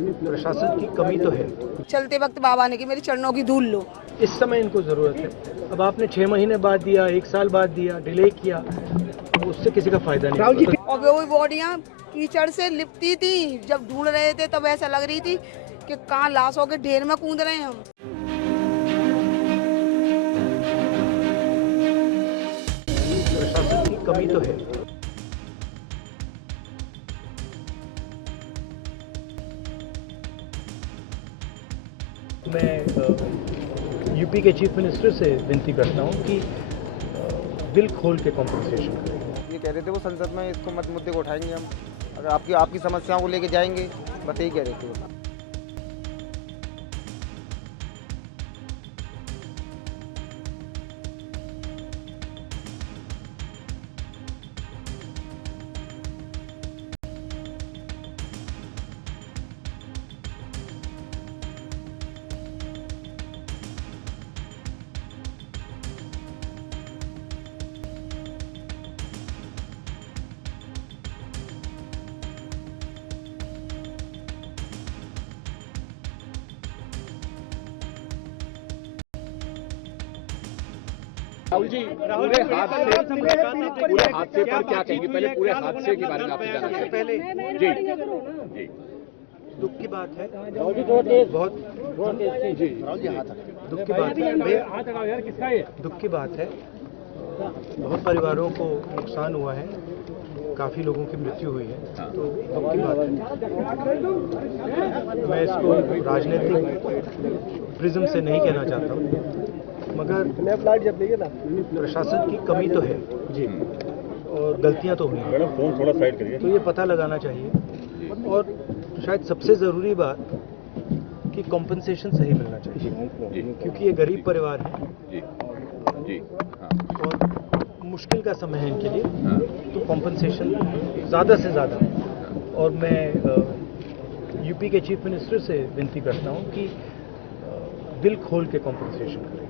प्रशासन की कमी तो है। चलते वक्त बाबा ने कि मेरे चरणों की धूल लो। इस समय इनको जरूरत है। अब आपने 6 महीने बाद दिया, 1 साल बाद दिया, डिले किया, उससे किसी का फायदा नहीं। और वो बॉडियां कीचड़ से लिपटी थी, जब ढूंढ रहे थे तब ऐसा लग रही थी कि कहाँ लाशों के ढेर में कूद रहे हैं हम। प्रशासन की कमी तो है। मैं यूपी के चीफ मिनिस्टर से विनती करता हूं कि दिल खोल के कॉम्पनसेशन करें। ये कह रहे थे वो संसद में इसको मुद्दे को उठाएंगे हम, अगर आपकी समस्याओं को लेके जाएंगे, बस यही कह रहे थे वो। राहुल जी, पूरे हादसे पर क्या कहेंगे? पहले पूरे हादसे के बारे में आपसे जानना चाहिए। पहले जी दुख की बात है, बहुत जी दुख की बात है, दुख की बात है। बहुत परिवारों को नुकसान हुआ है, काफ़ी लोगों की मृत्यु हुई है, तो दुख की बात है। मैं इसको राजनीतिक प्रिज्म से नहीं कहना चाहता हूँ, मगर प्रशासन की कमी तो है जी, और गलतियां तो हुई हैं, फोन थोड़ा साइड करिए। तो ये पता लगाना चाहिए। और शायद सबसे ज़रूरी बात कि कॉम्पनसेशन सही मिलना चाहिए, क्योंकि ये गरीब परिवार है जी और मुश्किल का समय है इनके लिए, तो कॉम्पनसेशन ज़्यादा से ज़्यादा। और मैं यूपी के चीफ मिनिस्टर से विनती करता हूँ कि दिल खोल के कॉम्पनसेशन करें।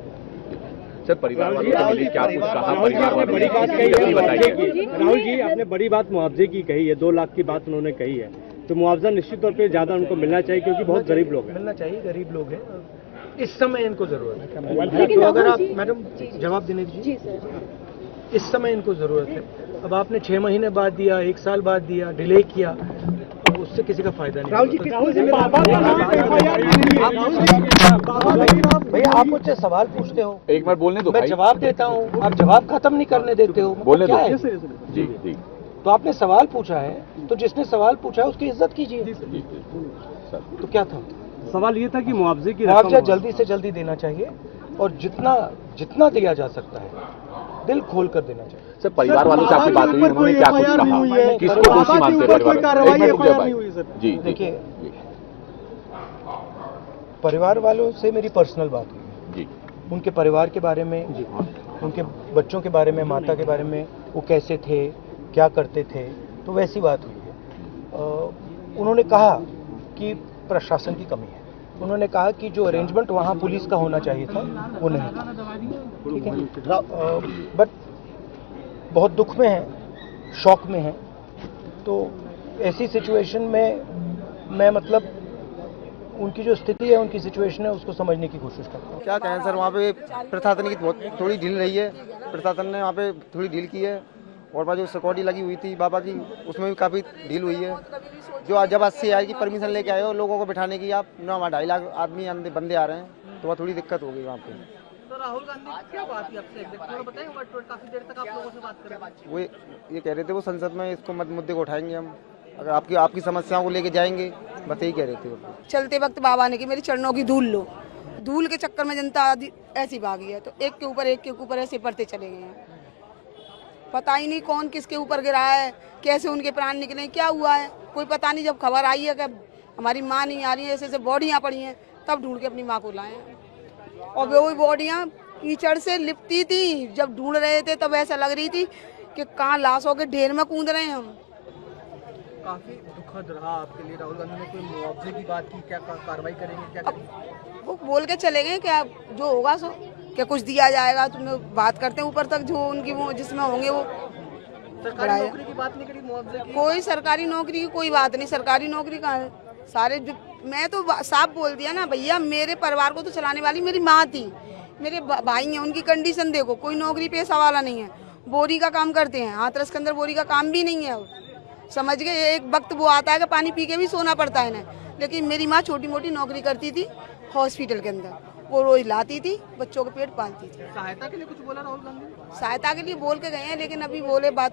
सर, परिवार वालों से मिले, क्या कुछ कहा? परिवार वालों बड़ी बात कही ने बताइए। राहुल जी, आपने बड़ी बात मुआवजे की कही है, 2 लाख की बात उन्होंने कही है, तो मुआवजा निश्चित तौर पे ज़्यादा उनको मिलना चाहिए, क्योंकि बहुत गरीब लोग हैं। मिलना चाहिए, गरीब लोग हैं, इस समय इनको जरूरत है। तो अगर आप मैडम जवाब देने दीजिए, इस समय इनको जरूरत है। अब आपने 6 महीने बाद दिया, 1 साल बाद दिया, डिले किया, उससे किसी का फायदा नहीं। भैया आप मुझसे सवाल पूछते हो, एक बार बोलने दो मैं भाई। जवाब देता हूँ, आप जवाब खत्म नहीं करने देते हो। बोलने क्या दो। है? जी तो आपने सवाल पूछा है, तो जिसने सवाल पूछा है उसकी इज्जत कीजिए। सर, तो क्या था? सवाल ये था कि मुआवजे की मुआवजा रकम जल्दी से जल्दी देना चाहिए, और जितना दिया जा सकता है दिल खोल कर देना चाहिए। सर, परिवार वालों से आपकी बात हुई, उन्होंने क्या कुछ कहा? किसको दोषी मानते हैं परिवार? जी देखिए, परिवार वालों से मेरी पर्सनल बात हुई जी, उनके परिवार के बारे में, उनके बच्चों के बारे में, माता के बारे में, वो कैसे थे, क्या करते थे, तो वैसी बात हुई है। उन्होंने कहा कि प्रशासन की कमी है। उन्होंने कहा कि जो अरेंजमेंट वहाँ पुलिस का होना चाहिए था वो नहीं था, ठीक है। बट बहुत दुख में है, शॉक में है, तो ऐसी सिचुएशन में मैं मतलब उनकी जो स्थिति है, उनकी सिचुएशन है, उसको समझने की कोशिश करता हूँ। क्या कहें सर, वहाँ पे प्रशासन की थोड़ी ढील रही है, प्रशासन ने वहाँ पे थोड़ी ढील की है, और वहाँ जो सिक्योरिटी लगी हुई थी बाबा की, उसमें भी काफ़ी ढील हुई है। जो जब 80 आई की परमिशन लेके आए हो लोगों को बिठाने की, आप ना वहाँ 2.5 लाख आदमी बंदे आ रहे हैं, तो वहाँ थोड़ी दिक्कत हो गई वहाँ पे। तो राहुल गांधी क्या बात है आपसे, थोड़ा बताएं, काफी देर तक आप लोगों से बात कर रहे हैं। वो ये कह रहे थे वो संसद में इसको मुद्दे को उठाएंगे हम, अगर आपकी समस्याओं को लेके जाएंगे, बस यही कह रहे थे वो। चलते वक्त बाबा ने कि मेरे चरणों की धूल लो। धूल के चक्कर में जनता आदि ऐसी भागी है, तो एक के ऊपर ऐसे बढ़ते चले गए हैं। पता ही नहीं कौन किसके ऊपर गिरा है, कैसे उनके प्राण निकले, क्या हुआ है कोई पता नहीं। जब खबर आई है कि हमारी माँ नहीं आ रही है, ऐसे बॉडियाँ पड़ी हैं, तब ढूंढ के अपनी माँ को लाए। और वो बॉडियाँ कीचड़ से लिपटी थी, जब ढूंढ रहे थे तब ऐसा लग रही थी कि कहाँ लाशों के ढेर में कूद रहे हैं हम। काफी दुखद रहा आपके लिए। राहुल गांधी ने कोई मुआवजे की बात की, क्या कार्रवाई करेंगे, क्या करेंगे? वो बोल के चले गए क्या जो होगा सो क्या कुछ दिया जाएगा, तुम्हें बात करते हैं ऊपर तक जो उनकी वो जिसमें होंगे वो। सरकारी नौकरी की बात नहीं करी, मुआवजे की? कोई सरकारी नौकरी की कोई बात नहीं, सरकारी नौकरी कहाँ है, सारे जो मैं तो साफ बोल दिया ना भैया, मेरे परिवार को तो चलाने वाली मेरी माँ थी, मेरे भाई हैं, उनकी कंडीशन देखो, कोई नौकरी पेशा वाला नहीं है, बोरी का काम करते हैं, हाथरस के अंदर बोरी का काम भी नहीं है। समझ गए, एक वक्त वो आता है कि पानी पी के भी सोना पड़ता है इन्हें, लेकिन मेरी माँ छोटी मोटी नौकरी करती थी हॉस्पिटल के अंदर, वो रोज लाती थी, बच्चों के पेट पालती थी। सहायता के लिए कुछ बोला राहुल गांधी ने? सहायता के लिए बोल के गए हैं, लेकिन अभी बोले बात